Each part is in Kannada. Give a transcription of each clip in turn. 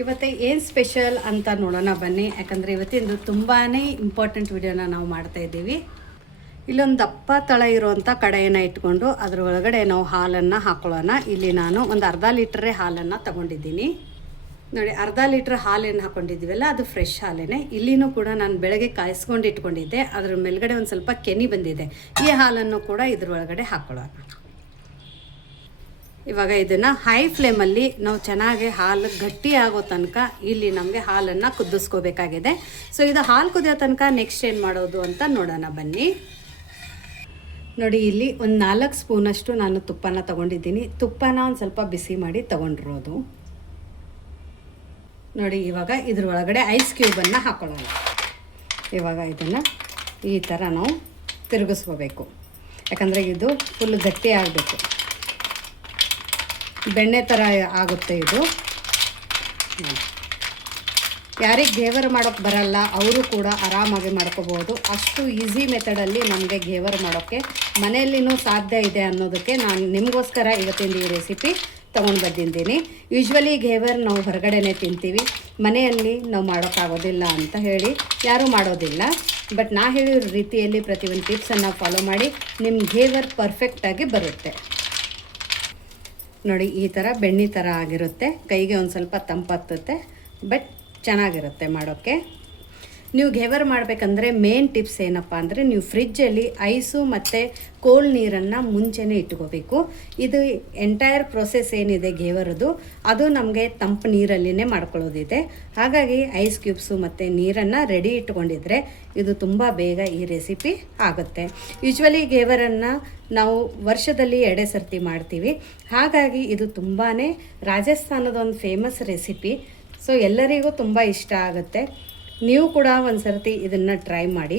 ಇವತ್ತು ಏನು ಸ್ಪೆಷಲ್ ಅಂತ ನೋಡೋಣ ಬನ್ನಿ. ಯಾಕಂದರೆ ಇವತ್ತಿಂದು ತುಂಬಾ ಇಂಪಾರ್ಟೆಂಟ್ ವಿಡಿಯೋನ ನಾವು ಮಾಡ್ತಾ ಇದ್ದೀವಿ. ಇಲ್ಲೊಂದು ದಪ್ಪ ತಳ ಇರುವಂಥ ಕಡೆಯನ್ನು ಇಟ್ಕೊಂಡು ಅದರ ಒಳಗಡೆ ನಾವು ಹಾಲನ್ನು ಹಾಕೊಳ್ಳೋಣ. ಇಲ್ಲಿ ನಾನು ಒಂದು ಅರ್ಧ ಲೀಟ್ರೇ ಹಾಲನ್ನು ತಗೊಂಡಿದ್ದೀನಿ. ನೋಡಿ, ಅರ್ಧ ಲೀಟ್ರ್ ಹಾಲೇನು ಹಾಕ್ಕೊಂಡಿದ್ದೀವಲ್ಲ ಅದು ಫ್ರೆಶ್ ಹಾಲೇನೆ. ಇಲ್ಲಿನೂ ಕೂಡ ನಾನು ಬೆಳಗ್ಗೆ ಕಾಯಿಸ್ಕೊಂಡು ಇಟ್ಕೊಂಡಿದ್ದೆ. ಅದ್ರ ಮೇಲ್ಗಡೆ ಒಂದು ಸ್ವಲ್ಪ ಕೆನೆ ಬಂದಿದೆ. ಈ ಹಾಲನ್ನು ಕೂಡ ಇದ್ರೊಳಗಡೆ ಹಾಕ್ಕೊಳ್ಳೋಣ. ಇವಾಗ ಇದನ್ನು ಹೈ ಫ್ಲೇಮಲ್ಲಿ ನಾವು ಚೆನ್ನಾಗಿ ಹಾಲು ಗಟ್ಟಿ ಆಗೋ ತನಕ ಇಲ್ಲಿ ನಮಗೆ ಹಾಲನ್ನು ಕುದಿಸ್ಕೋಬೇಕಾಗಿದೆ. ಸೊ ಇದು ಹಾಲು ಕುದಿಯೋ ತನಕ ನೆಕ್ಸ್ಟ್ ಏನು ಮಾಡೋದು ಅಂತ ನೋಡೋಣ ಬನ್ನಿ. ನೋಡಿ, ಇಲ್ಲಿ ಒಂದು 4 ಸ್ಪೂನಷ್ಟು ನಾನು ತುಪ್ಪನ ತೊಗೊಂಡಿದ್ದೀನಿ. ತುಪ್ಪನ ಒಂದು ಸ್ವಲ್ಪ ಬಿಸಿ ಮಾಡಿ ತೊಗೊಂಡಿರೋದು. ನೋಡಿ, ಇವಾಗ ಇದ್ರ ಒಳಗಡೆ ಐಸ್ ಕ್ಯೂಬನ್ನು ಹಾಕೊಳ್ಳೋಣ. ಇವಾಗ ಇದನ್ನು ಈ ಥರ ನಾವು ತಿರುಗಿಸ್ಕೋಬೇಕು. ಯಾಕಂದರೆ ಇದು ಫುಲ್ ಗಟ್ಟಿ ಆಗಬೇಕು. ಬೆಣ್ಣೆ ಥರ ಆಗುತ್ತೆ ಇದು. ಯಾರಿಗೆ ಘೇವರ್ ಮಾಡೋಕ್ಕೆ ಬರಲ್ಲ ಅವರು ಕೂಡ ಆರಾಮಾಗಿ ಮಾಡ್ಕೋಬೋದು. ಅಷ್ಟು ಈಸಿ ಮೆಥಡಲ್ಲಿ ನಮಗೆ ಘೇವರ್ ಮಾಡೋಕ್ಕೆ ಮನೆಯಲ್ಲಿನೂ ಸಾಧ್ಯ ಇದೆ ಅನ್ನೋದಕ್ಕೆ ನಾನು ನಿಮಗೋಸ್ಕರ ಇವತ್ತಿನ ಈ ರೆಸಿಪಿ ತೊಗೊಂಡು ಬಂದಿದ್ದೀನಿ. ಯೂಶ್ವಲಿ ಘೇವರ್ ನಾವು ಹೊರಗಡೆನೇ ತಿಂತೀವಿ, ಮನೆಯಲ್ಲಿ ನಾವು ಮಾಡೋಕ್ಕಾಗೋದಿಲ್ಲ ಅಂತ ಹೇಳಿ ಯಾರೂ ಮಾಡೋದಿಲ್ಲ. ಬಟ್ ನಾ ಹೇಳಿರೋ ರೀತಿಯಲ್ಲಿ ಪ್ರತಿಯೊಂದು ಟಿಪ್ಸನ್ನು ಫಾಲೋ ಮಾಡಿ ನಿಮ್ಮ ಘೇವರ್ ಪರ್ಫೆಕ್ಟಾಗಿ ಬರುತ್ತೆ. ನೋಡಿ, ಈ ಥರ ಬೆಣ್ಣೆ ಥರ ಆಗಿರುತ್ತೆ. ಕೈಗೆ ಒಂದು ಸ್ವಲ್ಪ ತಂಪತ್ತುತ್ತೆ, ಬಟ್ ಚೆನ್ನಾಗಿರುತ್ತೆ ಮಾಡೋಕ್ಕೆ. ನೀವು ಘೇವರ್ ಮಾಡಬೇಕಂದ್ರೆ ಮೇನ್ ಟಿಪ್ಸ್ ಏನಪ್ಪ ಅಂದರೆ, ನೀವು ಫ್ರಿಜ್ಜಲ್ಲಿ ಐಸು ಮತ್ತು ಕೋಲ್ಡ್ ನೀರನ್ನು ಮುಂಚೆನೇ ಇಟ್ಕೋಬೇಕು. ಇದು ಎಂಟೈರ್ ಪ್ರೊಸೆಸ್ ಏನಿದೆ ಘೇವರದು, ಅದು ನಮಗೆ ತಂಪು ನೀರಲ್ಲಿನೇ ಮಾಡ್ಕೊಳ್ಳೋದಿದೆ. ಹಾಗಾಗಿ ಐಸ್ ಕ್ಯೂಬ್ಸು ಮತ್ತು ನೀರನ್ನು ರೆಡಿ ಇಟ್ಕೊಂಡಿದ್ರೆ ಇದು ತುಂಬ ಬೇಗ ಈ ರೆಸಿಪಿ ಆಗುತ್ತೆ. ಯೂಶ್ವಲಿ ಘೇವರನ್ನು ನಾವು ವರ್ಷದಲ್ಲಿ 2 ಸರ್ತಿ ಮಾಡ್ತೀವಿ. ಹಾಗಾಗಿ ಇದು ತುಂಬಾ ರಾಜಸ್ಥಾನದ ಒಂದು ಫೇಮಸ್ ರೆಸಿಪಿ. ಸೊ ಎಲ್ಲರಿಗೂ ತುಂಬ ಇಷ್ಟ ಆಗುತ್ತೆ. ನೀವು ಕೂಡ ಒಂದು ಸರ್ತಿ ಇದನ್ನು ಟ್ರೈ ಮಾಡಿ.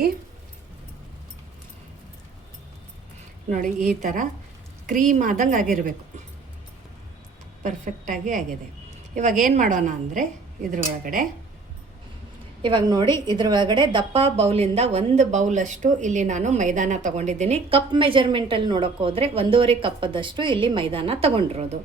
ನೋಡಿ, ಈ ಥರ ಕ್ರೀಮ್ ಆದಂಗೆ ಆಗಿರಬೇಕು. ಪರ್ಫೆಕ್ಟಾಗಿ ಆಗಿದೆ. ಇವಾಗ ಏನು ಮಾಡೋಣ ಅಂದರೆ ಇವಾಗ ನೋಡಿ, ಇದ್ರ ಒಳಗಡೆ ದಪ್ಪ ಬೌಲಿಂದ 1 ಬೌಲಷ್ಟು ಇಲ್ಲಿ ನಾನು ಮೈದಾನ ತೊಗೊಂಡಿದ್ದೀನಿ. ಕಪ್ ಮೆಜರ್ಮೆಂಟಲ್ಲಿ ನೋಡೋಕೆ ಹೋದರೆ 1.5 ಕಪ್ಪದಷ್ಟು ಇಲ್ಲಿ ಮೈದಾನ ತೊಗೊಂಡಿರೋದು.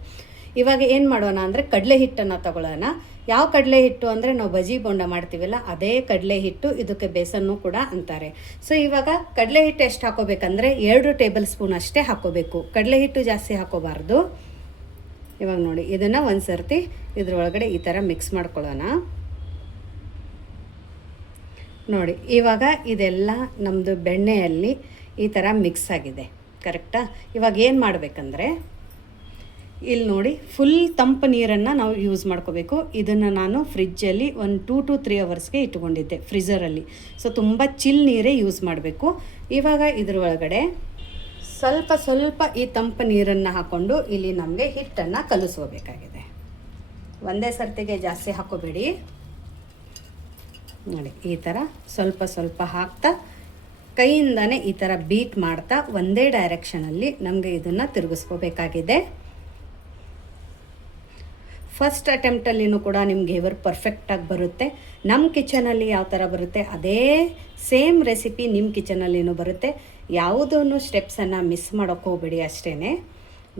ಇವಾಗ ಏನು ಮಾಡೋಣ ಅಂದರೆ ಕಡಲೆ ಹಿಟ್ಟನ್ನು ತಗೊಳ್ಳೋಣ. ಯಾವ ಕಡಲೆ ಹಿಟ್ಟು ಅಂದರೆ ನಾವು ಬಜಿ ಬೋಂಡ ಮಾಡ್ತೀವಲ್ಲ ಅದೇ ಕಡಲೆ ಹಿಟ್ಟು. ಇದಕ್ಕೆ ಬೇಸನ್ನು ಕೂಡ ಅಂತಾರೆ. ಸೊ ಇವಾಗ ಕಡಲೆ ಹಿಟ್ಟು ಎಷ್ಟು ಹಾಕೋಬೇಕಂದ್ರೆ 2 ಟೇಬಲ್ ಸ್ಪೂನ್ ಅಷ್ಟೇ ಹಾಕೋಬೇಕು. ಕಡಲೆ ಹಿಟ್ಟು ಜಾಸ್ತಿ ಹಾಕೋಬಾರ್ದು. ಇವಾಗ ನೋಡಿ, ಇದನ್ನು ಒಂದು ಸರ್ತಿ ಇದ್ರೊಳಗಡೆ ಈ ಥರ ಮಿಕ್ಸ್ ಮಾಡ್ಕೊಳ್ಳೋಣ. ನೋಡಿ, ಇವಾಗ ಇದೆಲ್ಲ ನಮ್ಮದು ಬೆಣ್ಣೆಯಲ್ಲಿ ಈ ಥರ ಮಿಕ್ಸ್ ಆಗಿದೆ. ಕರೆಕ್ಟಾ? ಇವಾಗ ಏನು ಮಾಡಬೇಕಂದ್ರೆ, ಇಲ್ಲಿ ನೋಡಿ, ಫುಲ್ ತಂಪು ನೀರನ್ನು ನಾವು ಯೂಸ್ ಮಾಡ್ಕೋಬೇಕು. ಇದನ್ನು ನಾನು ಫ್ರಿಜ್ಜಲ್ಲಿ ಒಂದು 2 to 3 ಅವರ್ಸ್ಗೆ ಇಟ್ಕೊಂಡಿದ್ದೆ ಫ್ರೀಝರಲ್ಲಿ. ಸೊ ತುಂಬ ಚಿಲ್ ನೀರೇ ಯೂಸ್ ಮಾಡಬೇಕು. ಇವಾಗ ಇದ್ರ ಒಳಗಡೆ ಸ್ವಲ್ಪ ಈ ತಂಪು ನೀರನ್ನು ಹಾಕ್ಕೊಂಡು ಇಲ್ಲಿ ನಮಗೆ ಹಿಟ್ಟನ್ನು ಕಲಿಸ್ಕೋಬೇಕಾಗಿದೆ. ಒಂದೇ ಸರ್ತಿಗೆ ಜಾಸ್ತಿ ಹಾಕೋಬೇಡಿ. ನೋಡಿ, ಈ ಥರ ಸ್ವಲ್ಪ ಹಾಕ್ತಾ ಕೈಯಿಂದನೇ ಈ ಥರ ಬೀಟ್ ಮಾಡ್ತಾ ಒಂದೇ ಡೈರೆಕ್ಷನಲ್ಲಿ ನಮಗೆ ಇದನ್ನು ತಿರುಗಿಸ್ಕೋಬೇಕಾಗಿದೆ. ಫಸ್ಟ್ ಅಟೆಂಪ್ಟಲ್ಲಿನೂ ಕೂಡ ನಿಮ್ಮ ಘೇವರ್ ಪರ್ಫೆಕ್ಟಾಗಿ ಬರುತ್ತೆ. ನಮ್ಮ ಕಿಚನಲ್ಲಿ ಯಾವ ಥರ ಬರುತ್ತೆ ಅದೇ ಸೇಮ್ ರೆಸಿಪಿ ನಿಮ್ಮ ಕಿಚನಲ್ಲಿನೂ ಬರುತ್ತೆ. ಯಾವುದೂ ಸ್ಟೆಪ್ಸನ್ನು ಮಿಸ್ ಮಾಡೋಕ್ಕೆ ಹೋಗ್ಬೇಡಿ ಅಷ್ಟೇ.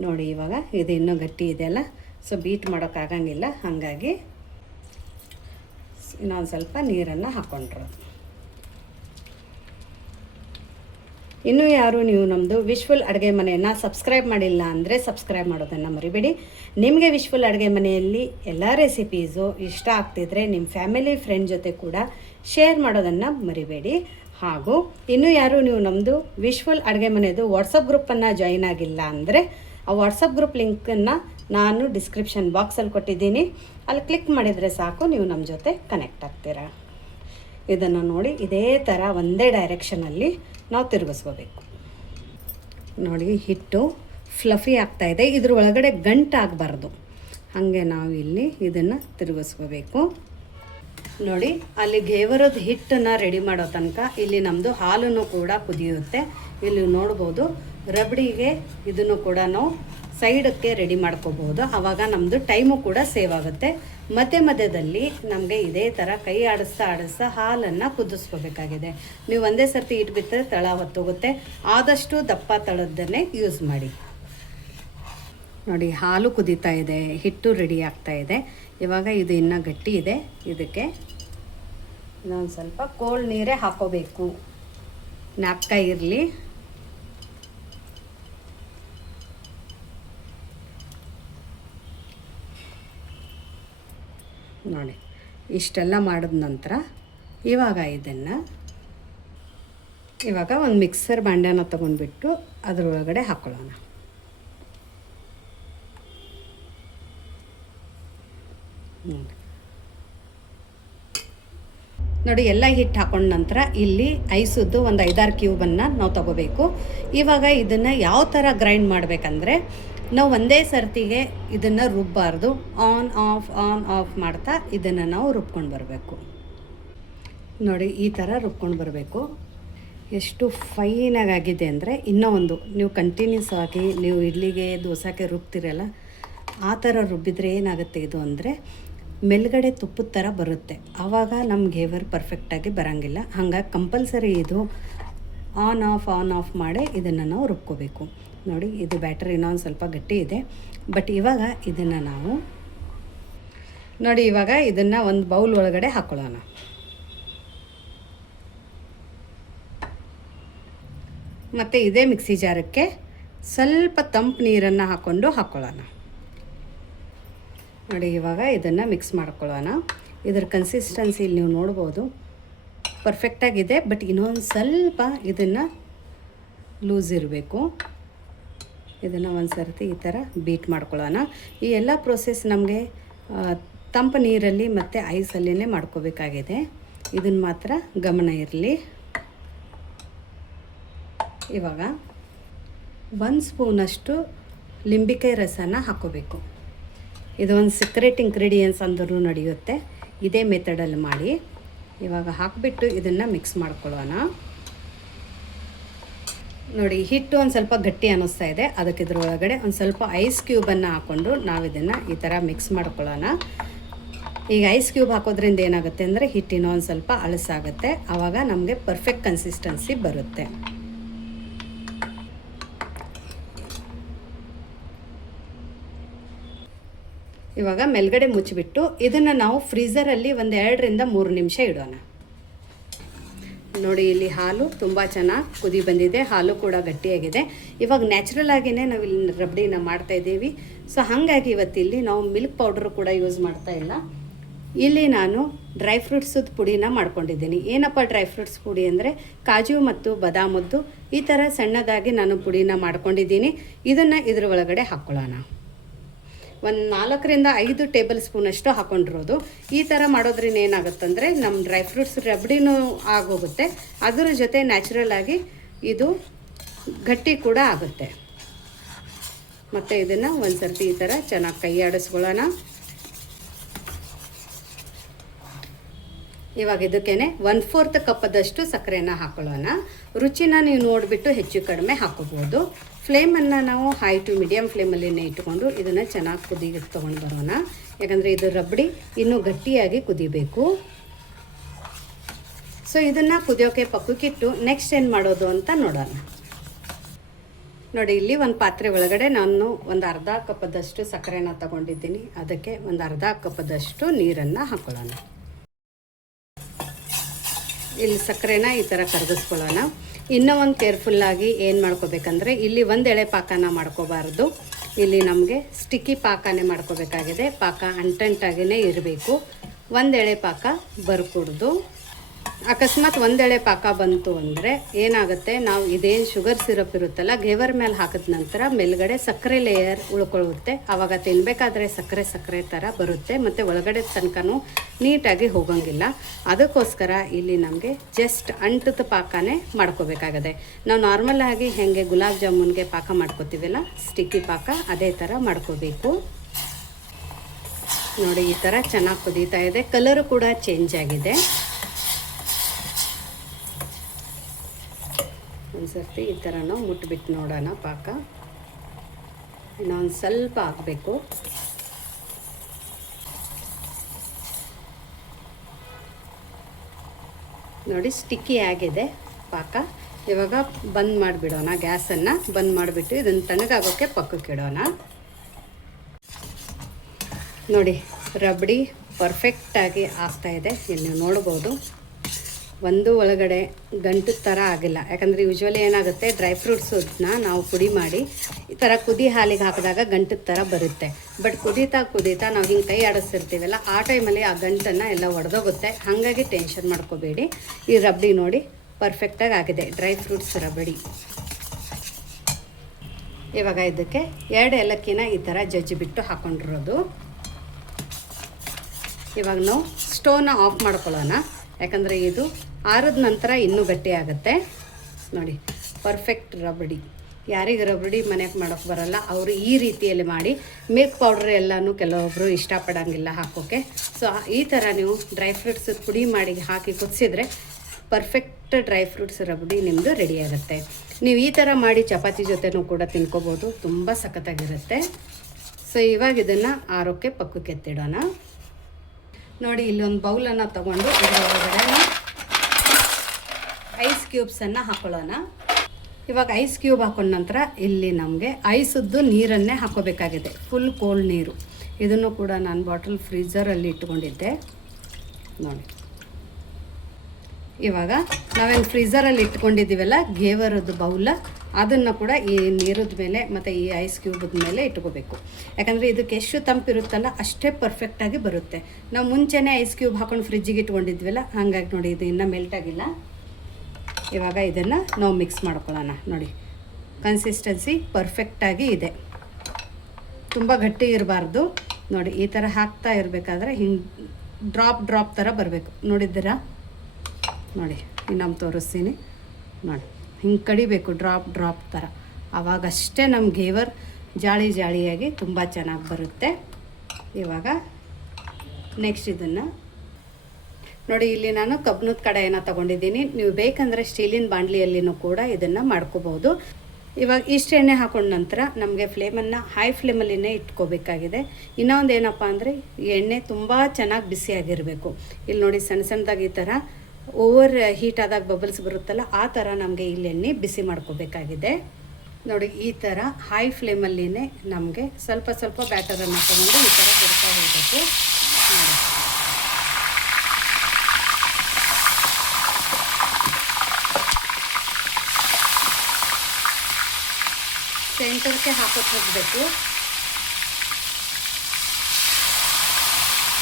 ನೋಡಿ, ಇವಾಗ ಇದು ಇನ್ನೂ ಗಟ್ಟಿ ಇದೆಯಲ್ಲ, ಸೊ ಬೀಟ್ ಮಾಡೋಕ್ಕಾಗಂಗಿಲ್ಲ. ಹಾಗಾಗಿ ಇನ್ನೊಂದು ಸ್ವಲ್ಪ ನೀರನ್ನು ಹಾಕ್ಕೊಂಡ್ರು. ಇನ್ನೂ ಯಾರು ನೀವು ನಮ್ಮದು ವಿಶ್ಫುಲ್ ಅಡುಗೆ ಮನೆಯನ್ನು ಸಬ್ಸ್ಕ್ರೈಬ್ ಮಾಡಿಲ್ಲ ಅಂದರೆ ಸಬ್ಸ್ಕ್ರೈಬ್ ಮಾಡೋದನ್ನು ಮರಿಬೇಡಿ. ನಿಮಗೆ ವಿಶ್ಫುಲ್ ಅಡುಗೆ ಮನೆಯಲ್ಲಿ ಎಲ್ಲ ರೆಸಿಪೀಸು ಇಷ್ಟ ಆಗ್ತಿದ್ರೆ ನಿಮ್ಮ ಫ್ಯಾಮಿಲಿ ಫ್ರೆಂಡ್ ಜೊತೆ ಕೂಡ ಶೇರ್ ಮಾಡೋದನ್ನು ಮರಿಬೇಡಿ. ಹಾಗೂ ಇನ್ನೂ ಯಾರು ನೀವು ನಮ್ಮದು ವಿಶ್ಫುಲ್ ಅಡುಗೆ ಮನೆಯದು ವಾಟ್ಸಪ್ ಗ್ರೂಪನ್ನು ಜಾಯಿನ್ ಆಗಿಲ್ಲ ಅಂದರೆ ಆ ವಾಟ್ಸಪ್ ಗ್ರೂಪ್ ಲಿಂಕನ್ನು ನಾನು ಡಿಸ್ಕ್ರಿಪ್ಷನ್ ಬಾಕ್ಸಲ್ಲಿ ಕೊಟ್ಟಿದ್ದೀನಿ. ಅಲ್ಲಿ ಕ್ಲಿಕ್ ಮಾಡಿದರೆ ಸಾಕು, ನೀವು ನಮ್ಮ ಜೊತೆ ಕನೆಕ್ಟ್ ಆಗ್ತೀರಾ. ಇದನ್ನು ನೋಡಿ, ಇದೇ ಥರ ಒಂದೇ ಡೈರೆಕ್ಷನಲ್ಲಿ ನಾವು ತಿರುಗಿಸ್ಕೋಬೇಕು. ನೋಡಿ, ಹಿಟ್ಟು ಫ್ಲಫಿ ಆಗ್ತಾಯಿದೆ. ಇದ್ರ ಒಳಗಡೆ ಗಂಟಾಗಬಾರ್ದು. ಹಾಗೆ ನಾವು ಇಲ್ಲಿ ಇದನ್ನು ತಿರುಗಿಸ್ಕೋಬೇಕು. ನೋಡಿ, ಅಲ್ಲಿ ಘೇವರದ ಹಿಟ್ಟನ್ನು ರೆಡಿ ಮಾಡೋ ತನಕ ಇಲ್ಲಿ ನಮ್ಮದು ಹಾಲನ್ನು ಕೂಡ ಕುದಿಯುತ್ತೆ. ಇಲ್ಲಿ ನೋಡ್ಬೋದು, ರಬಡಿಗೆ ಇದನ್ನು ಕೂಡ ನಾವು ಸೈಡಕ್ಕೆ ರೆಡಿ ಮಾಡ್ಕೋಬೋದು. ಆವಾಗ ನಮ್ಮದು ಟೈಮು ಕೂಡ ಸೇವ್ ಆಗುತ್ತೆ. ಮಧ್ಯದಲ್ಲಿ ನಮಗೆ ಇದೇ ಥರ ಕೈ ಆಡಿಸ್ತಾ ಹಾಲನ್ನು ಕುದಿಸ್ಕೋಬೇಕಾಗಿದೆ. ನೀವು ಒಂದೇ ಸರ್ತಿ ಇಟ್ಬಿಟ್ಟರೆ ತಳ ಹೊತ್ತೋಗುತ್ತೆ. ಆದಷ್ಟು ದಪ್ಪ ತಳದ್ದನ್ನೇ ಯೂಸ್ ಮಾಡಿ. ನೋಡಿ, ಹಾಲು ಕುದೀತಾ ಇದೆ, ಹಿಟ್ಟು ರೆಡಿ ಆಗ್ತಾ ಇದೆ. ಇವಾಗ ಇದು ಇನ್ನೂ ಗಟ್ಟಿ ಇದೆ. ಇದಕ್ಕೆ ಇನ್ನೊಂದು ಸ್ವಲ್ಪ ಕೋಲ್ಡ್ ನೀರೇ ಹಾಕೋಬೇಕು, ಜ್ಞಾಪಕ ಇರಲಿ. ನೋಡಿ, ಇಷ್ಟೆಲ್ಲ ಮಾಡಿದ ನಂತರ ಇವಾಗ ಒಂದು ಮಿಕ್ಸರ್ ಭಾಂಡ್ಯನ ತೊಗೊಂಡ್ಬಿಟ್ಟು ಅದರೊಳಗಡೆ ಹಾಕ್ಕೊಳ್ಳೋಣ. ನೋಡಿ, ಎಲ್ಲ ಹಿಟ್ಟು ಹಾಕೊಂಡ ನಂತರ ಇಲ್ಲಿ ಐಸದ್ದು ಒಂದು 5-6 ಕ್ಯೂಬನ್ನು ನಾವು ತೊಗೋಬೇಕು. ಇವಾಗ ಇದನ್ನು ಯಾವ ಥರ ಗ್ರೈಂಡ್ ಮಾಡಬೇಕಂದ್ರೆ, ನಾವು ಒಂದೇ ಸರ್ತಿಗೆ ಇದನ್ನು ರುಬ್ಬಾರ್ದು. ಆನ್ ಆಫ್ ಮಾಡ್ತಾ ಇದನ್ನು ನಾವು ರುಬ್ಕೊಂಡು ಬರಬೇಕು. ನೋಡಿ, ಈ ಥರ ರುಬ್ಕೊಂಡು ಬರಬೇಕು. ಎಷ್ಟು ಫೈನಾಗಿದೆ ಅಂದರೆ, ಇನ್ನೂ ಒಂದು ನೀವು ಕಂಟಿನ್ಯೂಸ್ ಆಗಿ ನೀವು ಇಡ್ಲಿಗೆ ದೋಸೆಗೆ ರುಬ್ತಿರಲ್ಲ, ಆ ಥರ ರುಬ್ಬಿದ್ರೆ ಏನಾಗುತ್ತೆ ಇದು ಅಂದರೆ ಮೇಲ್ಗಡೆ ತುಪ್ಪದ ಥರ ಬರುತ್ತೆ. ಆವಾಗ ನಮ್ಮ ಗೇವರ್ ಪರ್ಫೆಕ್ಟಾಗಿ ಬರೋಂಗಿಲ್ಲ. ಹಾಗಾಗಿ ಕಂಪಲ್ಸರಿ ಇದು ಆನ್ ಆಫ್ ಮಾಡಿ ಇದನ್ನು ನಾವು ರುಬ್ಕೋಬೇಕು. ನೋಡಿ, ಇದು ಬ್ಯಾಟರ್ ಇನ್ನೊಂದು ಸ್ವಲ್ಪ ಗಟ್ಟಿ ಇದೆ. ಬಟ್ ಇವಾಗ ಇದನ್ನು ನಾವು ಇದನ್ನು ಒಂದು ಬೌಲ್ ಒಳಗಡೆ ಹಾಕ್ಕೊಳ್ಳೋಣ. ಮತ್ತು ಇದೇ ಮಿಕ್ಸಿ ಜಾರಕ್ಕೆ ಸ್ವಲ್ಪ ತಂಪು ನೀರನ್ನು ಹಾಕ್ಕೊಳ್ಳೋಣ. ನೋಡಿ, ಇವಾಗ ಇದನ್ನು ಮಿಕ್ಸ್ ಮಾಡ್ಕೊಳ್ಳೋಣ. ಇದರ ಕನ್ಸಿಸ್ಟೆನ್ಸಿ ಇಲ್ಲಿ ನೀವು ನೋಡ್ಬೋದು, ಪರ್ಫೆಕ್ಟಾಗಿದೆ. ಬಟ್ ಇನ್ನೊಂದು ಸ್ವಲ್ಪ ಇದನ್ನು ಲೂಸ್ ಇರಬೇಕು. ಇದನ್ನು ಒಂದು ಸರ್ತಿ ಈ ಥರ ಬೀಟ್ ಮಾಡ್ಕೊಳ್ಳೋಣ. ಈ ಎಲ್ಲ ಪ್ರೋಸೆಸ್ ನಮಗೆ ತಂಪು ನೀರಲ್ಲಿ ಮತ್ತು ಐಸಲ್ಲೇ ಮಾಡ್ಕೋಬೇಕಾಗಿದೆ. ಇದನ್ನು ಮಾತ್ರ ಗಮನ ಇರಲಿ. ಇವಾಗ 1 ಸ್ಪೂನಷ್ಟು ಲಿಂಬೆಕಾಯಿ ರಸನ ಹಾಕ್ಕೋಬೇಕು. ಇದು ಒಂದು ಸೀಕ್ರೆಟ್ ಇಂಗ್ರೀಡಿಯೆಂಟ್ಸ್ ಅಂದರೂ ನಡೆಯುತ್ತೆ. ಇದೇ ಮೆಥಡಲ್ಲಿ ಮಾಡಿ. ಇವಾಗ ಹಾಕಿಬಿಟ್ಟು ಇದನ್ನು ಮಿಕ್ಸ್ ಮಾಡ್ಕೊಳ್ಳೋಣ. ನೋಡಿ, ಹಿಟ್ಟು ಒಂದು ಸ್ವಲ್ಪ ಗಟ್ಟಿ ಅನ್ನಿಸ್ತಾ ಇದೆ. ಅದಕ್ಕೆ ಇದ್ರೊಳಗಡೆ ಒಂದು ಸ್ವಲ್ಪ ಐಸ್ ಕ್ಯೂಬನ್ನು ಹಾಕ್ಕೊಂಡು ನಾವು ಇದನ್ನು ಈ ಥರ ಮಿಕ್ಸ್ ಮಾಡ್ಕೊಳ್ಳೋಣ. ಈಗ ಐಸ್ ಕ್ಯೂಬ್ ಹಾಕೋದ್ರಿಂದ ಏನಾಗುತ್ತೆ ಅಂದರೆ ಹಿಟ್ಟಿನ ಒಂದು ಸ್ವಲ್ಪ ಅಳಸಾಗುತ್ತೆ. ಆವಾಗ ನಮಗೆ ಪರ್ಫೆಕ್ಟ್ ಕನ್ಸಿಸ್ಟೆನ್ಸಿ ಬರುತ್ತೆ. ಇವಾಗ ಮೇಲ್ಗಡೆ ಮುಚ್ಚಿಬಿಟ್ಟು ಇದನ್ನು ನಾವು ಫ್ರೀಝರಲ್ಲಿ ಒಂದು 2ರಿಂದ 3 ನಿಮಿಷ ಇಡೋಣ. ನೋಡಿ, ಇಲ್ಲಿ ಹಾಲು ತುಂಬ ಚೆನ್ನಾಗಿ ಕುದಿ ಬಂದಿದೆ. ಹಾಲು ಕೂಡ ಗಟ್ಟಿಯಾಗಿದೆ. ಇವಾಗ ನ್ಯಾಚುರಲ್ ಆಗಿಯೇ ನಾವು ಇಲ್ಲಿ ರಬಡಿನ ಮಾಡ್ತಾಯಿದ್ದೀವಿ. ಸೊ ಹಾಗಾಗಿ ಇವತ್ತಿಲ್ಲಿ ನಾವು ಮಿಲ್ಕ್ ಪೌಡ್ರು ಕೂಡ ಯೂಸ್ ಮಾಡ್ತಾ ಇಲ್ಲ. ಇಲ್ಲಿ ನಾನು ಡ್ರೈ ಫ್ರೂಟ್ಸದ ಪುಡಿನ ಮಾಡ್ಕೊಂಡಿದ್ದೀನಿ. ಏನಪ್ಪ ಡ್ರೈ ಫ್ರೂಟ್ಸ್ ಪುಡಿ ಅಂದರೆ ಕಾಜು ಮತ್ತು ಬಾದಾಮದ್ದು ಈ ಥರ ಸಣ್ಣದಾಗಿ ನಾನು ಪುಡಿನ ಮಾಡ್ಕೊಂಡಿದ್ದೀನಿ. ಇದನ್ನು ಇದ್ರ ಒಳಗಡೆ ಹಾಕ್ಕೊಳ್ಳೋಣ. ಒಂದು 4ರಿಂದ 5 ಟೇಬಲ್ ಸ್ಪೂನಷ್ಟು ಹಾಕ್ಕೊಂಡಿರೋದು. ಈ ಥರ ಮಾಡೋದ್ರಿಂದ ಏನಾಗುತ್ತಂದರೆ ನಮ್ಮ ಡ್ರೈ ಫ್ರೂಟ್ಸ್ ರಬಡಿನೂ ಆಗೋಗುತ್ತೆ, ಅದರ ಜೊತೆ ನ್ಯಾಚುರಲ್ ಆಗಿ ಇದು ಗಟ್ಟಿ ಕೂಡ ಆಗುತ್ತೆ. ಮತ್ತು ಇದನ್ನು ಒಂದು ಸರ್ತಿ ಈ ಥರ ಚೆನ್ನಾಗಿ ಕೈ ಆಡಿಸ್ಕೊಳ್ಳೋಣ. ಇವಾಗ ಇದಕ್ಕೇನೆ 1/4 ಕಪ್ಪದಷ್ಟು ಸಕ್ಕರೆನ ಹಾಕ್ಕೊಳ್ಳೋಣ. ರುಚಿನ ನೀವು ನೋಡಿಬಿಟ್ಟು ಹೆಚ್ಚು ಕಡಿಮೆ ಹಾಕೋಬೋದು. ಫ್ಲೇಮನ್ನು ನಾವು ಹೈ ಟು ಮೀಡಿಯಮ್ ಫ್ಲೇಮಲ್ಲಿನೇ ಇಟ್ಕೊಂಡು ಇದನ್ನು ಚೆನ್ನಾಗಿ ಕುದಿಗೆ ತೊಗೊಂಡು ಬರೋಣ. ಯಾಕಂದರೆ ಇದು ರಬಡಿ ಇನ್ನೂ ಗಟ್ಟಿಯಾಗಿ ಕುದಿಬೇಕು. ಸೊ ಇದನ್ನು ಕುದಿಯೋಕ್ಕೆ ಪಕ್ಕಕ್ಕಿಟ್ಟು ನೆಕ್ಸ್ಟ್ ಏನು ಮಾಡೋದು ಅಂತ ನೋಡೋಣ. ನೋಡಿ, ಇಲ್ಲಿ ಒಂದು ಪಾತ್ರೆ ಒಳಗಡೆ ನಾನು ಒಂದು ಅರ್ಧ ಕಪ್ಪದಷ್ಟು ಸಕ್ಕರೆನ ತಗೊಂಡಿದ್ದೀನಿ. ಅದಕ್ಕೆ ಒಂದು ಅರ್ಧ ಕಪ್ಪದಷ್ಟು ನೀರನ್ನು ಹಾಕ್ಕೊಳ್ಳೋಣ. ಇಲ್ಲಿ ಸಕ್ಕರೆನ ಈ ಥರ ಕರಗಿಸ್ಕೊಳ್ಳೋಣ. ಇನ್ನೂ ಒಂದು ಕೇರ್ಫುಲ್ಲಾಗಿ ಏನು ಮಾಡ್ಕೋಬೇಕಂದ್ರೆ, ಇಲ್ಲಿ ಒಂದು ಎಳೆ ಪಾಕನ ಮಾಡ್ಕೋಬಾರ್ದು. ಇಲ್ಲಿ ನಮಗೆ ಸ್ಟಿಕ್ಕಿ ಪಾಕನೇ ಮಾಡ್ಕೋಬೇಕಾಗಿದೆ. ಪಾಕ ಅಂಟಂಟಾಗಿಯೇ ಇರಬೇಕು. ಒಂದು ಎಳೆ ಪಾಕ ಬರ್ಕೊಡ್ದು. ಅಕಸ್ಮಾತ್ ಒಂದೆಳೆ ಪಾಕ ಬಂತು ಅಂದರೆ ಏನಾಗುತ್ತೆ, ನಾವು ಇದೇನು ಶುಗರ್ ಸಿರಪ್ ಇರುತ್ತಲ್ಲ ಗೇವರ್ ಮೇಲೆ ಹಾಕಿದ ನಂತರ ಮೇಲ್ಗಡೆ ಸಕ್ಕರೆ ಲೇಯರ್ ಉಳ್ಕೊಳ್ಳುತ್ತೆ. ಆವಾಗ ತಿನ್ನಬೇಕಾದ್ರೆ ಸಕ್ಕರೆ ಥರ ಬರುತ್ತೆ ಮತ್ತು ಒಳಗಡೆ ತನಕನೂ ನೀಟಾಗಿ ಹೋಗೋಂಗಿಲ್ಲ. ಅದಕ್ಕೋಸ್ಕರ ಇಲ್ಲಿ ನಮಗೆ ಜಸ್ಟ್ ಅಂಟದ ಪಾಕನೇ ಮಾಡ್ಕೋಬೇಕಾಗದೆ. ನಾವು ನಾರ್ಮಲ್ ಆಗಿ ಹೇಗೆ ಗುಲಾಬ್ ಜಾಮೂನ್ಗೆ ಪಾಕ ಮಾಡ್ಕೋತೀವಲ್ಲ ಸ್ಟಿಕ್ಕಿ ಪಾಕ, ಅದೇ ಥರ ಮಾಡ್ಕೋಬೇಕು. ನೋಡಿ, ಈ ಥರ ಚೆನ್ನಾಗಿ ಕುದೀತಾ ಇದೆ. ಕಲರು ಕೂಡ ಚೇಂಜ್ ಆಗಿದೆ. ಒಂದು ಸರ್ತಿ ಈ ಥರ ನಾವು ಮುಟ್ಬಿಟ್ಟು ನೋಡೋಣ. ಪಾಕ ಇನ್ನೊಂದು ಸ್ವಲ್ಪ ಆಗಬೇಕು. ನೋಡಿ, ಸ್ಟಿಕ್ಕಿ ಆಗಿದೆ ಪಾಕ. ಇವಾಗ ಬಂದ್ ಮಾಡಿಬಿಡೋಣ. ಗ್ಯಾಸನ್ನು ಬಂದ್ ಮಾಡಿಬಿಟ್ಟು ಇದನ್ನು ತಣ್ಣಗಾಗೋಕ್ಕೆ ಪಕ್ಕಕ್ಕೆ ಇಡೋಣ. ನೋಡಿ, ರಬಡಿ ಪರ್ಫೆಕ್ಟಾಗಿ ಆಗ್ತಾಯಿದೆ. ಇಲ್ಲಿ ನೀವು ನೋಡ್ಬೋದು, ಒಂದು ಒಳಗಡೆ ಗಂಟು ಥರ ಆಗಿಲ್ಲ. ಯಾಕಂದರೆ ಯೂಶ್ವಲಿ ಏನಾಗುತ್ತೆ, ಡ್ರೈ ಫ್ರೂಟ್ಸನ್ನ ನಾವು ಪುಡಿ ಮಾಡಿ ಈ ಥರ ಕುದಿ ಹಾಲಿಗೆ ಹಾಕಿದಾಗ ಗಂಟು ಥರ ಬರುತ್ತೆ. ಬಟ್ ಕುದೀತಾ ನಾವು ಹಿಂಗೆ ಕೈ ಆಡಿಸ್ತಿರ್ತೀವಲ್ಲ, ಆ ಟೈಮಲ್ಲಿ ಆ ಗಂಟನ್ನು ಎಲ್ಲ ಒಡೆದೋಗುತ್ತೆ. ಹಾಗಾಗಿ ಟೆನ್ಷನ್ ಮಾಡ್ಕೋಬೇಡಿ. ಈ ರಬಡಿ ನೋಡಿ ಪರ್ಫೆಕ್ಟಾಗಿ ಆಗಿದೆ, ಡ್ರೈ ಫ್ರೂಟ್ಸ್ ರಬಡಿ. ಇವಾಗ ಇದಕ್ಕೆ 2 ಏಲಕ್ಕಿನ ಈ ಥರ ಜಜ್ಜಿ ಬಿಟ್ಟು ಹಾಕ್ಕೊಂಡಿರೋದು. ಇವಾಗ ನಾವು ಸ್ಟೋವ್ನ ಆಫ್ ಮಾಡ್ಕೊಳ್ಳೋಣ, ಯಾಕಂದರೆ ಇದು ಆರಿದ ನಂತರ ಇನ್ನೂ ಗಟ್ಟಿ ಆಗುತ್ತೆ. ನೋಡಿ ಪರ್ಫೆಕ್ಟ್ ರಬಡಿ. ಯಾರಿಗೆ ರಬಡಿ ಮನೆಗೆ ಮಾಡೋಕ್ಕೆ ಬರಲ್ಲ ಅವರು ಈ ರೀತಿಯಲ್ಲಿ ಮಾಡಿ. ಮಿಲ್ಕ್ ಪೌಡ್ರ್ ಎಲ್ಲನೂ ಕೆಲವೊಬ್ಬರು ಇಷ್ಟಪಡೋಂಗಿಲ್ಲ ಹಾಕೋಕ್ಕೆ. ಸೊ ಈ ಥರ ನೀವು ಡ್ರೈ ಫ್ರೂಟ್ಸ್ ಪುಡಿ ಮಾಡಿ ಹಾಕಿ ಕುದಿಸಿದ್ರೆ ಪರ್ಫೆಕ್ಟ್ ಡ್ರೈ ಫ್ರೂಟ್ಸ್ ರಬಡಿ ನಿಮ್ಮದು ರೆಡಿ ಆಗುತ್ತೆ. ನೀವು ಈ ಥರ ಮಾಡಿ ಚಪಾತಿ ಜೊತೆನೂ ಕೂಡ ತಿನ್ಕೋಬೋದು, ತುಂಬ ಸಖತ್ತಾಗಿರುತ್ತೆ. ಸೊ ಇವಾಗ ಇದನ್ನು ಆರೋಕ್ಕೆ ಪಕ್ಕಕ್ಕೆ ಎತ್ತಿಡೋಣ. ನೋಡಿ ಇಲ್ಲೊಂದು ಬೌಲನ್ನು ತೊಗೊಂಡು ಇದರ ಒಳಗಡೆ ಐಸ್ ಕ್ಯೂಬ್ಸನ್ನು ಹಾಕೊಳ್ಳೋಣ. ಇವಾಗ ಐಸ್ ಕ್ಯೂಬ್ ಹಾಕೊಂಡ ನಂತರ ಇಲ್ಲಿ ನಮಗೆ ಐಸದ್ದು ನೀರನ್ನೇ ಹಾಕೋಬೇಕಾಗಿದೆ, ಫುಲ್ ಕೋಲ್ಡ್ ನೀರು. ಇದನ್ನು ಕೂಡ ನಾನು ಬಾಟಲ್ ಫ್ರೀಝರಲ್ಲಿ ಇಟ್ಕೊಂಡಿದ್ದೆ ನೋಡಿ. ಇವಾಗ ನಾವೇನು ಫ್ರೀಝರಲ್ಲಿ ಇಟ್ಕೊಂಡಿದ್ದೀವಲ್ಲ ಗೇವರದ್ದು ಬೌಲ, ಅದನ್ನು ಕೂಡ ಈ ನೀರದ ಮೇಲೆ ಮತ್ತು ಈ ಐಸ್ ಕ್ಯೂಬದ ಮೇಲೆ ಇಟ್ಕೋಬೇಕು. ಯಾಕಂದರೆ ಇದಕ್ಕೆ ಎಷ್ಟು ತಂಪಿರುತ್ತಲ್ಲ ಅಷ್ಟೇ ಪರ್ಫೆಕ್ಟಾಗಿ ಬರುತ್ತೆ. ನಾವು ಮುಂಚೆನೇ ಐಸ್ ಕ್ಯೂಬ್ ಹಾಕೊಂಡು ಫ್ರಿಜ್ಜಿಗೆ ಇಟ್ಕೊಂಡಿದ್ವಲ್ಲ, ಹಾಗಾಗಿ ನೋಡಿ ಇದು ಇನ್ನೂ ಮೆಲ್ಟ್ ಆಗಿಲ್ಲ. ಇವಾಗ ಇದನ್ನು ನಾವು ಮಿಕ್ಸ್ ಮಾಡ್ಕೊಳ್ಳೋಣ. ನೋಡಿ ಕನ್ಸಿಸ್ಟೆನ್ಸಿ ಪರ್ಫೆಕ್ಟಾಗಿ ಇದೆ, ತುಂಬ ಗಟ್ಟಿ ಇರಬಾರ್ದು. ನೋಡಿ ಈ ಥರ ಹಾಕ್ತಾ ಇರಬೇಕಾದ್ರೆ ಹಿಂಗೆ ಡ್ರಾಪ್ ಥರ ಬರಬೇಕು. ನೋಡಿದ್ದೀರಾ? ನೋಡಿ ಇನ್ನೊಮ್ಮೆ ತೋರಿಸ್ತೀನಿ. ನೋಡಿ ಹಿಂಗೆ ಕಡಿಬೇಕು ಡ್ರಾಪ್ ಥರ, ಆವಾಗಷ್ಟೇ ನಮ್ಮ ಗೇವರ್ ಜಾಳಿಯಾಗಿ ತುಂಬ ಚೆನ್ನಾಗಿ ಬರುತ್ತೆ. ಇವಾಗ ನೆಕ್ಸ್ಟ್ ಇದನ್ನು ನೋಡಿ, ಇಲ್ಲಿ ನಾನು ಕಬ್ಬಿಣದ ಕಡಾಯಿನ ತೊಗೊಂಡಿದ್ದೀನಿ. ನೀವು ಬೇಕಂದರೆ ಸ್ಟೀಲಿನ ಬಾಣಲಿಯಲ್ಲಿನೂ ಕೂಡ ಇದನ್ನು ಮಾಡ್ಕೋಬೋದು. ಇವಾಗ ಇಷ್ಟು ಎಣ್ಣೆ ಹಾಕೊಂಡ ನಂತರ ನಮಗೆ ಫ್ಲೇಮನ್ನು ಹೈ ಫ್ಲೇಮಲ್ಲಿನೇ ಇಟ್ಕೋಬೇಕಾಗಿದೆ. ಇನ್ನೊಂದು ಏನಪ್ಪ ಅಂದರೆ ಎಣ್ಣೆ ತುಂಬ ಚೆನ್ನಾಗಿ ಬಿಸಿಯಾಗಿರಬೇಕು. ಇಲ್ಲಿ ನೋಡಿ ಸಣ್ಣದಾಗಿ ಈ ಥರ ಓವರ್ ಹೀಟ್ ಆದಾಗ ಬಬಲ್ಸ್ ಬರುತ್ತಲ್ಲ, ಆ ಥರ ನಮಗೆ ಇಲ್ಲಿ ಎಣ್ಣೆ ಬಿಸಿ ಮಾಡ್ಕೋಬೇಕಾಗಿದೆ. ನೋಡಿ ಈ ಥರ ಹೈ ಫ್ಲೇಮಲ್ಲಿನೇ ನಮಗೆ ಸ್ವಲ್ಪ ಬ್ಯಾಟರನ್ನು ತಗೊಂಡು ಈ ಥರ ಬಿಡ್ತಾ ಹೋಗಬೇಕು. ನೋಡಿ ಸೆಂಟರ್ಗೆ ಹಾಕೋಕ್ಕೆ ಹೋಗಬೇಕು.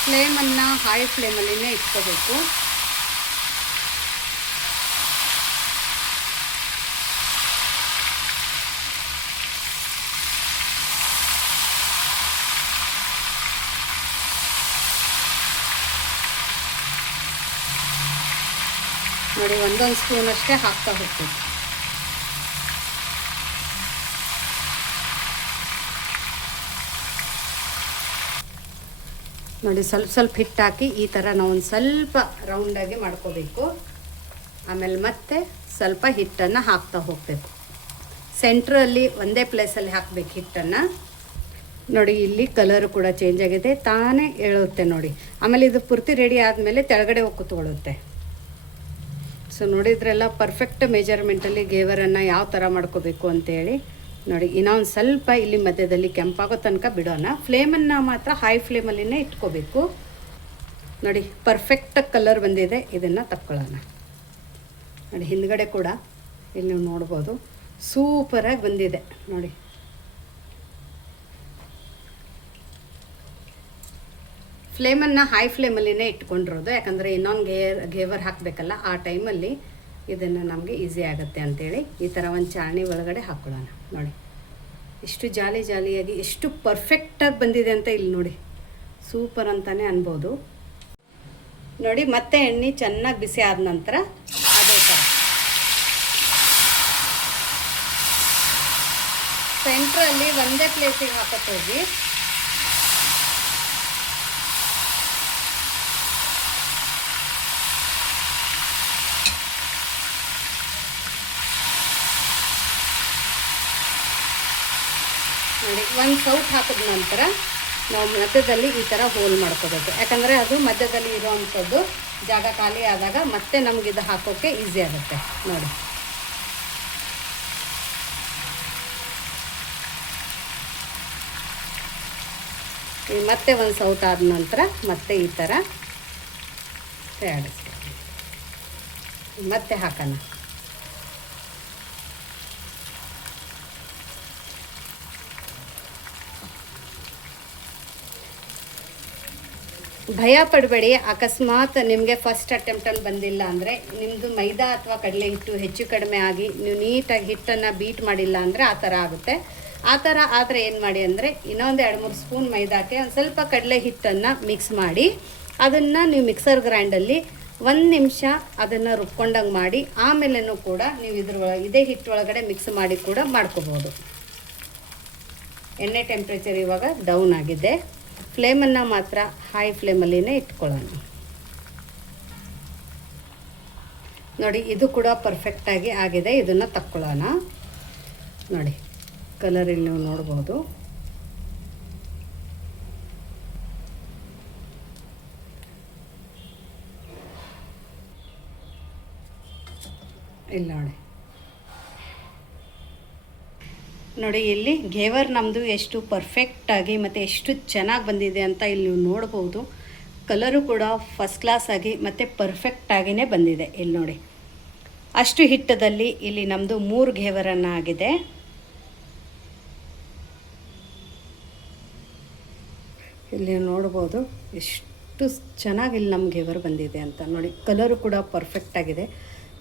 ಫ್ಲೇಮನ್ನು ಹೈ ಫ್ಲೇಮಲ್ಲಿನೇ ಇಟ್ಕೋಬೇಕು. ನೋಡಿ ಒಂದೊಂದು ಸ್ಪೂನಷ್ಟೇ ಹಾಕ್ತಾ ಹೋಗ್ತೀವಿ. ನೋಡಿ ಸ್ವಲ್ಪ ಹಿಟ್ಟು ಹಾಕಿ ಈ ಥರ ನಾವು ಒಂದು ಸ್ವಲ್ಪ ರೌಂಡಾಗಿ ಮಾಡ್ಕೋಬೇಕು. ಆಮೇಲೆ ಮತ್ತೆ ಸ್ವಲ್ಪ ಹಿಟ್ಟನ್ನು ಹಾಕ್ತಾ ಹೋಗಬೇಕು. ಸೆಂಟ್ರಲ್ಲಿ ಒಂದೇ ಪ್ಲೇಸಲ್ಲಿ ಹಾಕಬೇಕು ಹಿಟ್ಟನ್ನು. ನೋಡಿ ಇಲ್ಲಿ ಕಲರು ಕೂಡ ಚೇಂಜ್ ಆಗಿದೆ, ತಾನೇ ಹೇಳುತ್ತೆ ನೋಡಿ. ಆಮೇಲೆ ಇದು ಪೂರ್ತಿ ರೆಡಿ ಆದಮೇಲೆ ಕೆಳಗಡೆ ಹೋಗಿ ಕೂತ್ಕೊಳ್ಳುತ್ತೆ. ಸೊ ನೋಡಿದ್ರೆಲ್ಲ ಪರ್ಫೆಕ್ಟ್ ಮೆಜರ್ಮೆಂಟಲ್ಲಿ ಗೇವರನ್ನು ಯಾವ ಥರ ಮಾಡ್ಕೋಬೇಕು ಅಂತೇಳಿ. ನೋಡಿ ಇನ್ನೊಂದು ಸ್ವಲ್ಪ ಇಲ್ಲಿ ಮಧ್ಯದಲ್ಲಿ ಕೆಂಪಾಗೋ ತನಕ ಬಿಡೋಣ. ಫ್ಲೇಮನ್ನು ಮಾತ್ರ ಹೈ ಫ್ಲೇಮಲ್ಲಿನೇ ಇಟ್ಕೋಬೇಕು. ನೋಡಿ ಪರ್ಫೆಕ್ಟ್ ಕಲರ್ ಬಂದಿದೆ, ಇದನ್ನು ತಕ್ಕೊಳ್ಳೋಣ. ನೋಡಿ ಹಿಂದ್ಗಡೆ ಕೂಡ ಇಲ್ಲಿ ನೀವು ನೋಡ್ಬೋದು ಸೂಪರಾಗಿ ಬಂದಿದೆ ನೋಡಿ. ಫ್ಲೇಮನ್ನು ಹೈ ಫ್ಲೇಮಲ್ಲಿನೇ ಇಟ್ಕೊಂಡಿರೋದು, ಯಾಕಂದರೆ ಇನ್ನೊಂದು ಗೇವರ್ ಹಾಕಬೇಕಲ್ಲ, ಆ ಟೈಮಲ್ಲಿ ಇದನ್ನು ನಮಗೆ ಈಸಿ ಆಗುತ್ತೆ ಅಂಥೇಳಿ ಈ ಥರ ಒಂದು ಚಾಣಿ ಒಳಗಡೆ ಹಾಕ್ಕೊಳ್ಳೋಣ. ನೋಡಿ ಎಷ್ಟು ಜಾಲಿಯಾಗಿ ಎಷ್ಟು ಪರ್ಫೆಕ್ಟಾಗಿ ಬಂದಿದೆ ಅಂತ ಇಲ್ಲಿ ನೋಡಿ, ಸೂಪರ್ ಅಂತಲೇ ಅನ್ಬೋದು. ನೋಡಿ ಮತ್ತೆ ಎಣ್ಣೆ ಚೆನ್ನಾಗಿ ಬಿಸಿ ಆದ ನಂತರ ಅದೇ ಥರ ಸೆಂಟ್ರಲ್ಲಿ ಒಂದೇ ಪ್ಲೇಸಿಗೆ ಹಾಕೋಕ್ಕೆ ಹೋಗಿ ನೋಡಿ ಒಂದು ಸೌಟ್ ಹಾಕಿದ ನಂತರ ನಾವು ಮಧ್ಯದಲ್ಲಿ ಈ ಥರ ಹೋಲ್ ಮಾಡ್ಕೋಬೇಕು. ಯಾಕಂದರೆ ಅದು ಮಧ್ಯದಲ್ಲಿ ಇರೋವಂಥದ್ದು ಜಾಗ ಖಾಲಿ ಆದಾಗ ಮತ್ತೆ ನಮಗಿದು ಹಾಕೋಕ್ಕೆ ಈಸಿ ಆಗುತ್ತೆ. ನೋಡಿ ಈಗ ಮತ್ತೆ ಒಂದು ಸೌಟ್ ಆದ ನಂತರ ಮತ್ತೆ ಈ ಥರ ತಯಾರಿಸ್ತೀವಿ. ಮತ್ತೆ ಹಾಕೋಣ. ಭಯ ಪಡಬೇಡಿ. ಅಕಸ್ಮಾತ್ ನಿಮಗೆ ಫಸ್ಟ್ ಅಟೆಂಪ್ಟಲ್ಲಿ ಬಂದಿಲ್ಲ ಅಂದರೆ ನಿಮ್ಮದು ಮೈದಾ ಅಥವಾ ಕಡಲೆ ಹಿಟ್ಟು ಹೆಚ್ಚು ಕಡಿಮೆ ಆಗಿ ನೀವು ನೀಟಾಗಿ ಹಿಟ್ಟನ್ನು ಬೀಟ್ ಮಾಡಿಲ್ಲ ಅಂದರೆ ಆ ಥರ ಆಗುತ್ತೆ. ಆ ಥರ ಆದರೆ ಏನು ಮಾಡಿ ಅಂದರೆ ಇನ್ನೊಂದು 2-3 ಸ್ಪೂನ್ ಮೈದಾಕ್ಕೆ ಒಂದು ಸ್ವಲ್ಪ ಕಡಲೆ ಹಿಟ್ಟನ್ನು ಮಿಕ್ಸ್ ಮಾಡಿ ಅದನ್ನು ನೀವು ಮಿಕ್ಸರ್ ಗ್ರೈಂಡಲ್ಲಿ 1 ನಿಮಿಷ ಅದನ್ನು ರುಬ್ಕೊಂಡಂಗೆ ಮಾಡಿ ಆಮೇಲೆನೂ ಕೂಡ ನೀವು ಇದೇ ಹಿಟ್ಟೊಳಗಡೆ ಮಿಕ್ಸ್ ಮಾಡಿ ಕೂಡ ಮಾಡ್ಕೋಬೋದು. ಎಣ್ಣೆ ಟೆಂಪ್ರೇಚರ್ ಇವಾಗ ಡೌನ್ ಆಗಿದೆ. ಫ್ಲೇಮನ್ನು ಮಾತ್ರ ಹೈ ಫ್ಲೇಮಲ್ಲಿನೇ ಇಟ್ಕೊಳ್ಳೋಣ. ನೋಡಿ, ಇದು ಕೂಡ ಪರ್ಫೆಕ್ಟಾಗಿ ಆಗಿದೆ. ಇದನ್ನು ತಕ್ಕೊಳ್ಳೋಣ. ನೋಡಿ, ಕಲರ್ ಇಲ್ಲಿ ನೀವು ನೋಡ್ಬೋದು. ಇಲ್ಲಿ ನೋಡಿ ಇಲ್ಲಿ ಘೇವರ್ ನಮ್ಮದು ಎಷ್ಟು ಪರ್ಫೆಕ್ಟಾಗಿ ಮತ್ತು ಎಷ್ಟು ಚೆನ್ನಾಗಿ ಬಂದಿದೆ ಅಂತ ಇಲ್ಲಿ ನೀವು ನೋಡ್ಬೋದು. ಕಲರು ಕೂಡ ಫಸ್ಟ್ ಕ್ಲಾಸ್ ಆಗಿ ಮತ್ತು ಪರ್ಫೆಕ್ಟಾಗಿಯೇ ಬಂದಿದೆ. ಇಲ್ಲಿ ನೋಡಿ, ಅಷ್ಟು ಹಿಟ್ಟದಲ್ಲಿ ಇಲ್ಲಿ ನಮ್ಮದು 3 ಘೇವರನ್ನು ಆಗಿದೆ. ಇಲ್ಲಿ ನೋಡ್ಬೋದು ಎಷ್ಟು ಚೆನ್ನಾಗಿ ಇಲ್ಲಿ ನಮ್ಮ ಘೇವರ್ ಬಂದಿದೆ ಅಂತ. ನೋಡಿ, ಕಲರು ಕೂಡ ಪರ್ಫೆಕ್ಟಾಗಿದೆ.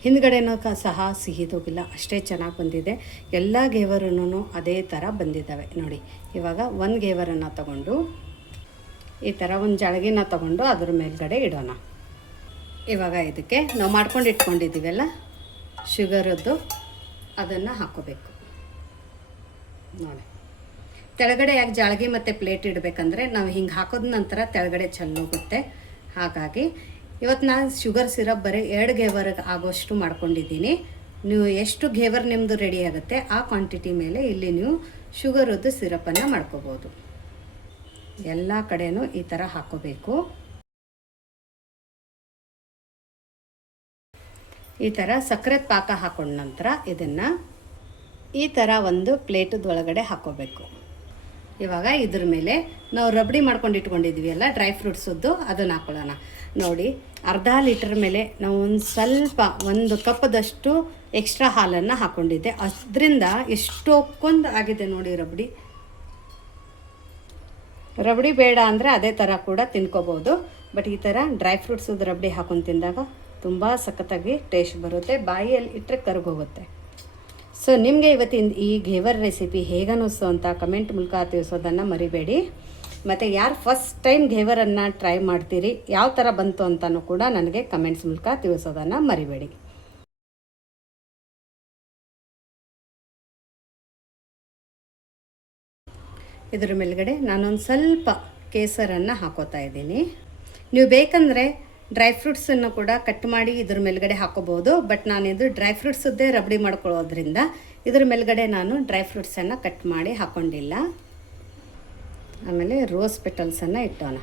ಹಿಂದ್ಗಡೆನೂ ಸಹ ಸಿಹಿದೋಗಿಲ್ಲ, ಅಷ್ಟೇ ಚೆನ್ನಾಗಿ ಬಂದಿದೆ. ಎಲ್ಲ ಘೇವರನ್ನು ಅದೇ ಥರ ಬಂದಿದ್ದಾವೆ. ನೋಡಿ, ಇವಾಗ 1 ಘೇವರನ್ನು ತಗೊಂಡು ಈ ಥರ ಒಂದು ಜಳಗಿನ ತಗೊಂಡು ಅದ್ರ ಮೇಲ್ಗಡೆ ಇಡೋಣ. ಇವಾಗ ಇದಕ್ಕೆ ನಾವು ಮಾಡ್ಕೊಂಡು ಇಟ್ಕೊಂಡಿದ್ದೀವಲ್ಲ ಶುಗರದ್ದು, ಅದನ್ನು ಹಾಕ್ಕೋಬೇಕು. ನೋಡಿ, ತೆಳಗಡೆ ಯಾಕೆ ಜಾಳಗಿ ಮತ್ತು ಪ್ಲೇಟ್ ಇಡಬೇಕಂದ್ರೆ ನಾವು ಹಿಂಗೆ ಹಾಕೋದ ನಂತರ ತೆಳಗಡೆ ಚೆಲ್ಲೋಗುತ್ತೆ. ಹಾಗಾಗಿ ಇವತ್ತು ನಾನು ಶುಗರ್ ಸಿರಪ್ ಬರೀ 2 ಘೇವರ್ಗೆ ಆಗೋಷ್ಟು ಮಾಡ್ಕೊಂಡಿದ್ದೀನಿ. ನೀವು ಎಷ್ಟು ಘೇವರ್ ನಿಮ್ಮದು ರೆಡಿ ಆಗುತ್ತೆ ಆ ಕ್ವಾಂಟಿಟಿ ಮೇಲೆ ಇಲ್ಲಿ ನೀವು ಶುಗರದ್ದು ಸಿರಪನ್ನು ಮಾಡ್ಕೋಬೋದು. ಎಲ್ಲ ಕಡೆನೂ ಈ ಥರ ಹಾಕ್ಕೋಬೇಕು. ಈ ಥರ ಸಕ್ಕರೆ ಪಾಕ ಹಾಕೊಂಡ ನಂತರ ಇದನ್ನು ಈ ಥರ ಒಂದು ಪ್ಲೇಟದ ಒಳಗಡೆ ಹಾಕ್ಕೋಬೇಕು. ಇವಾಗ ಇದ್ರ ಮೇಲೆ ನಾವು ರಬಡಿ ಮಾಡ್ಕೊಂಡು ಇಟ್ಕೊಂಡಿದ್ವಿ ಅಲ್ಲ ಡ್ರೈ ಫ್ರೂಟ್ಸದ್ದು, ಅದನ್ನು ಹಾಕ್ಕೊಳ್ಳೋಣ. ನೋಡಿ, ಅರ್ಧ ಲೀಟರ್ ಮೇಲೆ ನಾವು ಒಂದು ಸ್ವಲ್ಪ 1 ಕಪ್ದಷ್ಟು ಎಕ್ಸ್ಟ್ರಾ ಹಾಲನ್ನು ಹಾಕ್ಕೊಂಡಿದ್ದೆ. ಅದರಿಂದ ಎಷ್ಟೊಂದು ಆಗಿದೆ ನೋಡಿ ರಬಡಿ. ರಬಡಿ ಬೇಡ ಅಂದರೆ ಅದೇ ಥರ ಕೂಡ ತಿನ್ಕೋಬೋದು. ಬಟ್ ಈ ಥರ ಡ್ರೈ ಫ್ರೂಟ್ಸದ್ದು ರಬಡಿ ಹಾಕೊಂಡು ತಿಂದಾಗ ತುಂಬ ಸಖತ್ತಾಗಿ ಟೇಸ್ಟ್ ಬರುತ್ತೆ. ಬಾಯಿಯಲ್ಲಿ ಇಟ್ಟರೆ ಕರ್ಗೋಗುತ್ತೆ. ಸೊ ನಿಮಗೆ ಇವತ್ತಿನ ಈ ಘೇವರ್ ರೆಸಿಪಿ ಹೇಗನ್ನಿಸ್ತು ಅಂತ ಕಮೆಂಟ್ ಮೂಲಕ ತಿಳಿಸೋದನ್ನು ಮರಿಬೇಡಿ. ಮತ್ತು ಯಾರು ಫಸ್ಟ್ ಟೈಮ್ ಘೇವರನ್ನು ಟ್ರೈ ಮಾಡ್ತೀರಿ, ಯಾವ ಥರ ಬಂತು ಅಂತಲೂ ಕೂಡ ನನಗೆ ಕಮೆಂಟ್ಸ್ ಮೂಲಕ ತಿಳಿಸೋದನ್ನು ಮರಿಬೇಡಿ. ಇದ್ರ ಮೇಲ್ಗಡೆ ನಾನೊಂದು ಸ್ವಲ್ಪ ಕೇಸರನ್ನು ಹಾಕೋತಾ ಇದ್ದೀನಿ. ನೀವು ಬೇಕಂದರೆ ಡ್ರೈ ಫ್ರೂಟ್ಸನ್ನು ಕೂಡ ಕಟ್ ಮಾಡಿ ಇದ್ರ ಮೇಲ್ಗಡೆ ಹಾಕೋಬೋದು. ಬಟ್ ನಾನಿದು ಡ್ರೈ ಫ್ರೂಟ್ಸದ್ದೇ ರಬಡಿ ಮಾಡ್ಕೊಳ್ಳೋದ್ರಿಂದ ಇದ್ರ ಮೇಲ್ಗಡೆ ನಾನು ಡ್ರೈ ಫ್ರೂಟ್ಸನ್ನು ಕಟ್ ಮಾಡಿ ಹಾಕ್ಕೊಂಡಿಲ್ಲ. ಆಮೇಲೆ ರೋಸ್ ಪೆಟಲ್ಸನ್ನು ಇಟ್ಟೋಣ.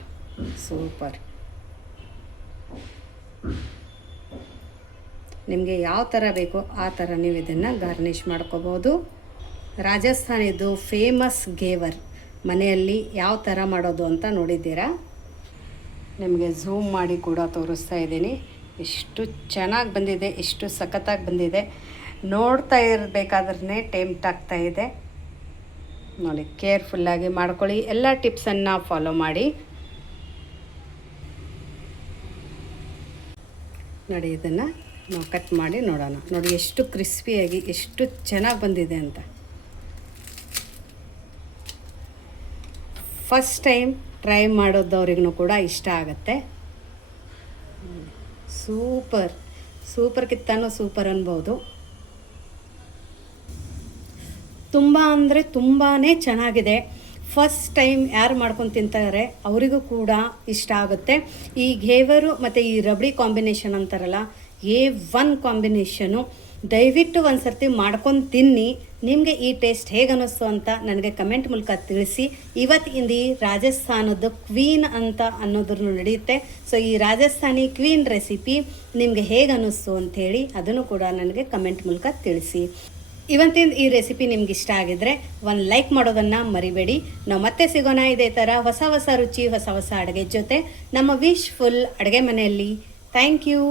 ಸೂಪರ್. ನಿಮಗೆ ಯಾವ ಥರ ಬೇಕೋ ಆ ಥರ ನೀವು ಇದನ್ನು ಗಾರ್ನಿಷ್ ಮಾಡ್ಕೋಬೋದು. ರಾಜಸ್ಥಾನಿದು ಫೇಮಸ್ ಘೇವರ್ ಮನೆಯಲ್ಲಿ ಯಾವ ಥರ ಮಾಡೋದು ಅಂತ ನೋಡಿದ್ದೀರಾ. ನಿಮಗೆ ಝೂಮ್ ಮಾಡಿ ಕೂಡ ತೋರಿಸ್ತಾ ಇದ್ದೀನಿ. ಎಷ್ಟು ಚೆನ್ನಾಗಿ ಬಂದಿದೆ, ಎಷ್ಟು ಸಖತ್ತಾಗಿ ಬಂದಿದೆ. ನೋಡ್ತಾ ಇರಬೇಕಾದ್ರೆ ಟೆಂಪ್ಟ್ ಆಗ್ತಾಯಿದೆ. ನೋಡಿ, ಕೇರ್ಫುಲ್ಲಾಗಿ ಮಾಡ್ಕೊಳ್ಳಿ. ಎಲ್ಲ ಟಿಪ್ಸನ್ನು ಫಾಲೋ ಮಾಡಿ. ನೋಡಿ, ಇದನ್ನು ನಾವು ಕಟ್ ಮಾಡಿ ನೋಡೋಣ. ನೋಡಿ ಎಷ್ಟು ಕ್ರಿಸ್ಪಿಯಾಗಿ ಎಷ್ಟು ಚೆನ್ನಾಗಿ ಬಂದಿದೆ ಅಂತ. ಫಸ್ಟ್ ಟೈಮ್ ಟ್ರೈ ಮಾಡೋದವ್ರಿಗೂ ಕೂಡ ಇಷ್ಟ ಆಗುತ್ತೆ. ಸೂಪರ್, ಸೂಪರ್ಗಿಂತನೂ ಸೂಪರ್ ಅನ್ಬೋದು. ತುಂಬ ಅಂದರೆ ತುಂಬಾ ಚೆನ್ನಾಗಿದೆ. ಫಸ್ಟ್ ಟೈಮ್ ಯಾರು ಮಾಡ್ಕೊಂಡು ತಿಂತಾರೆ ಅವರಿಗೂ ಕೂಡ ಇಷ್ಟ ಆಗುತ್ತೆ. ಈ ಘೇವರು ಮತ್ತು ಈ ರಬಡಿ ಕಾಂಬಿನೇಷನ್ ಅಂತಾರಲ್ಲ, A1 ಕಾಂಬಿನೇಷನು. ದಯವಿಟ್ಟು ಒಂದು ಸರ್ತಿ ಮಾಡ್ಕೊಂಡು ತಿನ್ನಿ. ನಿಮಗೆ ಈ ಟೇಸ್ಟ್ ಹೇಗೆ ಅನ್ನಿಸ್ತು ಅಂತ ನನಗೆ ಕಮೆಂಟ್ ಮೂಲಕ ತಿಳಿಸಿ. ಇವತ್ತಿಂದ ಈ ರಾಜಸ್ಥಾನದ ಕ್ವೀನ್ ಅಂತ ಅನ್ನೋದ್ರೂ ನಡೆಯುತ್ತೆ. ಸೊ ಈ ರಾಜಸ್ಥಾನಿ ಕ್ವೀನ್ ರೆಸಿಪಿ ನಿಮಗೆ ಹೇಗೆ ಅನ್ನಿಸ್ತು ಅಂಥೇಳಿ ಅದನ್ನು ಕೂಡ ನನಗೆ ಕಮೆಂಟ್ ಮೂಲಕ ತಿಳಿಸಿ. ಇವತ್ತಿನ ಈ ರೆಸಿಪಿ ನಿಮ್ಗೆ ಇಷ್ಟ ಆಗಿದ್ರೆ ಒಂದು ಲೈಕ್ ಮಾಡೋದನ್ನು ಮರಿಬೇಡಿ. ನಾವು ಮತ್ತೆ ಸಿಗೋಣ ಇದೇ ಥರ ಹೊಸ ಹೊಸ ರುಚಿ ಹೊಸ ಹೊಸ ಅಡುಗೆ ಜೊತೆ ನಮ್ಮ ವಿಶ್ಫುಲ್ ಅಡುಗೆ ಮನೆಯಲ್ಲಿ. Thank you.